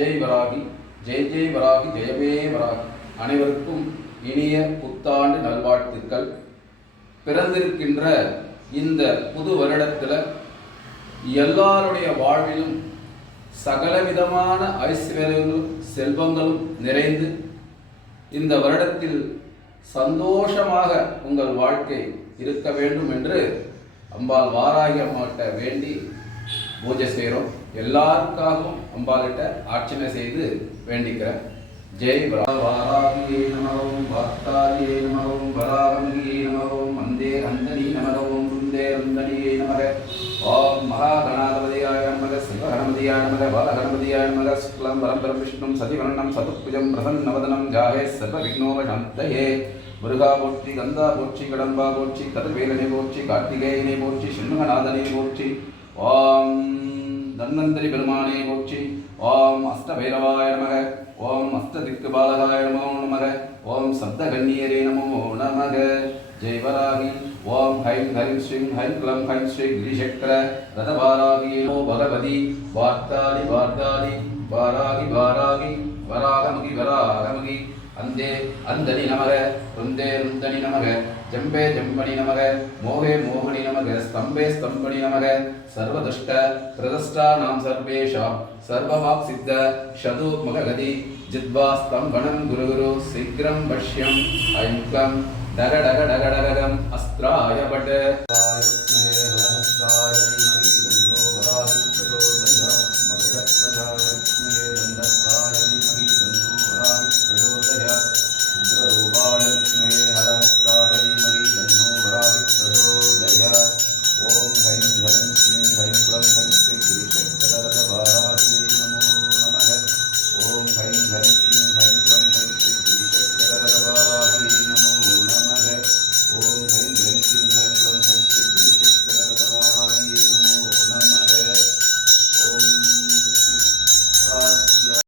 ஜெய் வராகி, ஜெய் ஜெய் வராகி, ஜெயமே வராகி. அனைவருக்கும் இனிய புத்தாண்டு நல்வாழ்த்துக்கள். பிறந்திருக்கின்ற இந்த புது வருடத்தில் எல்லாருடைய வாழ்விலும் சகலவிதமான ஐஸ்வர்யங்களும் செல்வங்களும் நிறைந்து இந்த வருடத்தில் சந்தோஷமாக உங்கள் வாழ்க்கை இருக்க வேண்டும் என்று அம்பாள் வாராகி அம்மாட்ட வேண்டி பூஜை செய்கிறோம். எல்லாருக்காகவும் அம்பாள்கிட்ட அர்ச்சனை செய்து வேண்டிக்கிறேன். ஜெய் வாராகியே நமகவும், வார்த்தாலியே நமகவும், வராகமியே நமகவும், மந்தே அந்தனி நமகவும், குந்தே அந்தனியே நமக. ஓம் மகாகணாதிபதியாய நமக, சிவகணபதியாய நமக, பாலகணபதியாய நமக. சுக்லம் பரம்பரம் விஷ்ணும் சதிவர்ணம் சதுர்புஜம் பிரசன்னவதனம் ஜாயே சர்வ விக்னோபசாந்தயே. முருகா போற்றி, கந்தா போற்றி, கடம்பா போற்றி, கதிர்வேலனை போற்றி, கார்த்திகேயனை போற்றி, சின்மநாதனை போற்றி. ஓம் தன்வந்தரி பெருமானே போற்றி. ஓம் அஷ்டபைரவாய நமக. ஓம் அஷ்டதிக்கு பாலகாய நமோ நமக. ஓம் சப்தகன்னியரே நமோ நமக. ஜெய் வராகி. ஓம் ஹைம் ஹரிம் ஸ்ரீம் ஹைம் க்ளம் ஹைம் ஸ்ரீ கிரிசக்கர ரதபாராகியே நமோ பகவதி. வார்த்தாலி வார்த்தாலி, வாராகி வாராகி, வராகமுகி வராகமுகி. அந்தே அந்தனி நமக, ருந்தே ருந்தனி நமக, ஜம்பே ஜம்பனி நமக, மோகே மோகனி நமக, ஸ்தம்பே ஸ்தம்பனி நமக. சர்வதுஷ்ட பிரதஷ்டா நாம் சர்வேஷாம் சர்வவாக் சித்த ஷதூத்மகதி ஜித்வா ஸ்தம்பனம் குரு குரு சீக்கிரம் பஷ்யம் ஐங்கம் டக டக டக டகம் அஸ்திராய பட்.